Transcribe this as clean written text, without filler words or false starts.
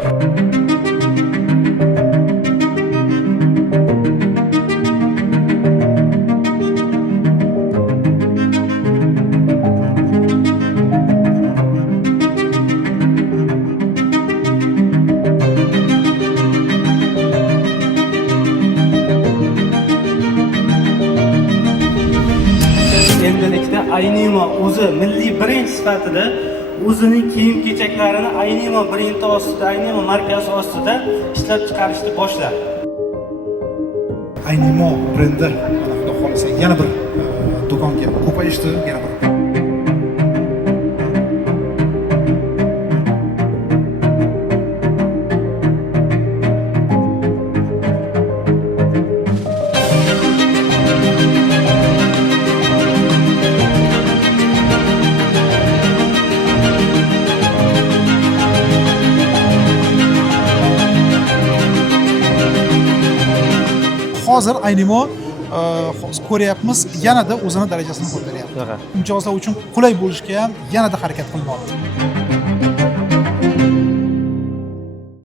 Endilikda Aynimo o'zi milliy brend sifatida o'zining kiyim-kechaklarini Aynimo brendi ostida, Aynimo markasi ostida ishlab chiqarishni boshladi. Aynimo brendi mana xudo xolasa yana bir do'konga ko'payishdi, yana bir hozir Aynimo ko'ryapmiz, yanada o'zini darajasini ko'taryapti. Mijozlar uchun qulay bo'lishga ham yanada harakat qilmoqda.